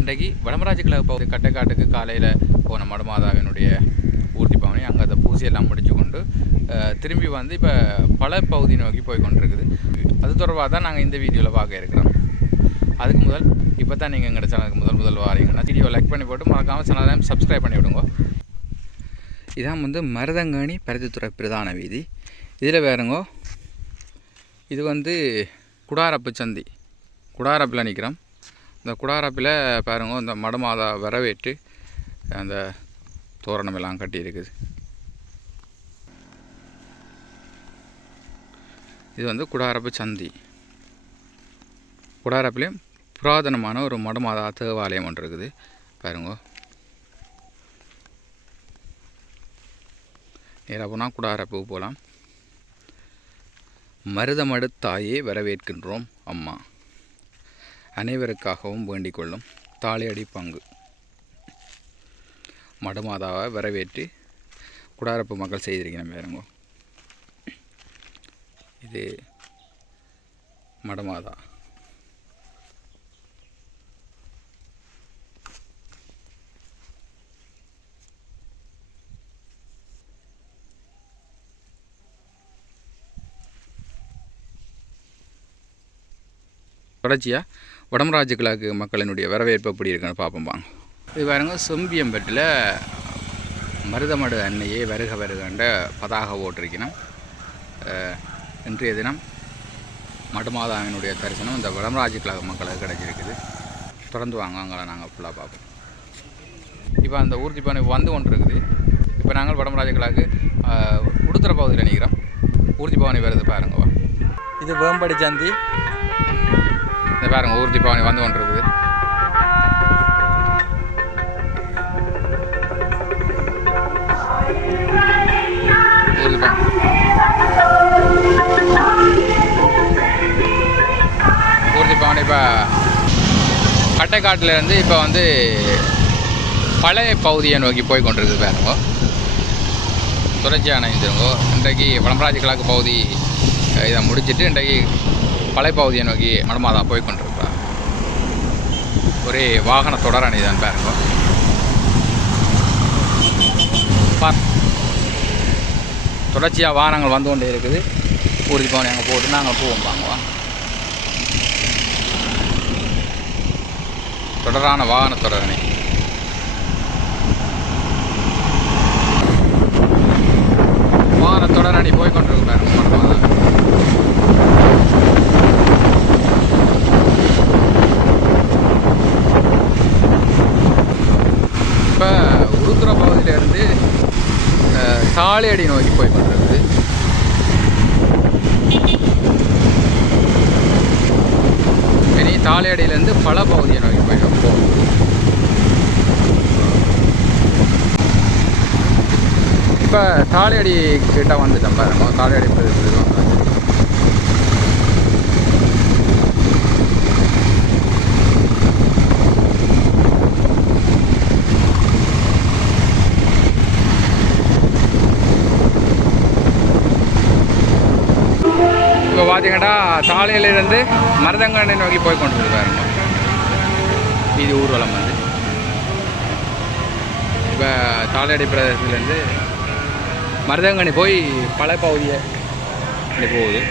இன்றைக்கு வடமராஜுக்குள்ள பகுதி கட்டைக்காட்டுக்கு காலையில் போன மடமாதாவினுடைய ஊர்த்தி பவனி அங்கே அந்த பூஜையெல்லாம் முடிச்சு கொண்டு திரும்பி வந்து இப்போ பல பகுதி நோக்கி போய் கொண்டிருக்குது அது தொடர்பாக தான் நாங்கள் இந்த வீடியோவில் பார்க்க இருக்கிறோம். அதுக்கு முதல் இப்போ தான் நீங்கள் எங்கள் சேனலுக்கு முதல் முதல் வாரீங்கன்னா வீடியோ லைக் பண்ணி போட்டு மறக்காமல் சேனலையும் சப்ஸ்கிரைப் பண்ணி விடுங்க. இதான் வந்து மருதங்கணி பருத்தித்துறை பிரதான வீதி. இதில் வேறுங்கோ இது வந்து குடாரப்பு சந்தி. குடாரப்பில் நிற்கிறோம் இந்த குடாரப்பில் பாருங்க இந்த மடமாதா வரவேற்று அந்த தோரணம் எல்லாம் கட்டியிருக்குது. இது வந்து குடாரப்பு சந்தி. குடாரப்புலேயும் புராதனமான ஒரு மடமாதா தேவாலயம் ஒன்று இருக்குது. பாருங்க. நேராக போனால் குடாரப்பு போகலாம் மருதமடு தாயே வரவேற்கின்றோம் அம்மா. அனைவருக்காகவும் வேண்டிக் கொள்ளும் தாளியடி பங்கு. மடுமாதாவை வரவேற்று குடாரப்பு மக்கள் செய்திருக்கிறேன் பாருங்க. இது மடமாதா. தொடர்ச்சியாக வடமராஜ கிழக்கு மக்களினுடைய வரவேற்பு எப்படி இருக்குன்னு பார்ப்போம் வாங்க. இது பாருங்க செம்பியம்பட்டில் மருதமடு அன்னையே வருக வருகன்ற பதாக ஓட்டிருக்கணும் இன்றைய தினம் மடுமாதாவினுடைய தரிசனம் இந்த வடமராஜ கழக மக்களுக்கு கிடைச்சிருக்குது. தொடர்ந்து வாங்க நாங்கள் ஃபுல்லாக பார்ப்போம். இப்போ அந்த ஊர்தி பணி வந்து கொண்டு இருக்குது இப்போ நாங்கள் வடமராஜ கிழக்கு உடுத்துற பகுதியில் நிற்கிறோம் ஊர்தி பவனி வருது பாருங்கவா இது வேம்படி சந்தி. இந்த பாருங்க ஊர்தி பவனி வந்து கொண்டு இருக்குது ஊர்தி பவனி. ஊர்தி பவனி இப்போ கட்டைக்காட்டிலேருந்து இப்போ வந்து பழைய பகுதியை நோக்கி போய் கொண்டிருக்குது பாருங்க. தொடர்ச்சியான இந்திருங்கோ இன்றைக்கு வடமராஜ கிழக்கு பகுதி இதை முடிச்சிட்டு இன்றைக்கு பழைப்பகுதியை நோக்கி மனமாதா போய் கொண்டிருக்கிறார். ஒரே வாகன தொடர் அணிதான் பாருங்க. பார். தொடர்ச்சியாக வாகனங்கள் வந்து கொண்டே இருக்குது. ஊருக்கு போனே அங்கே போட்டு நாங்கள் போவோம் வாங்குவோம் தொடரான வாகன தொடரணி வாகன தொடரணி போய் கொண்டிருக்கு பாருங்க மடமாதா இப்போ உருத்துற பகுதியிலேருந்து காளையடி நோக்கி போய் கொண்டிருக்குது இனி தாளையடியிலேருந்து பல பகுதியை நோக்கி போய் போகும் இப்போ தாளையடி கிட்ட வந்துட்டோம் பாருங்க. தாளையடி பிரதேசத்துக்கு வந்து இப்போ பார்த்தீங்கன்னா தாளையிலிருந்து மருதங்கண்ணை நோக்கி போய் கொண்டு பாருங்க இது ஊர்வலம் வந்து இப்போ சாலையடி பிரதேசத்துலேருந்து மருதங்கண்ணி போய் பல பகுதியை போகுது.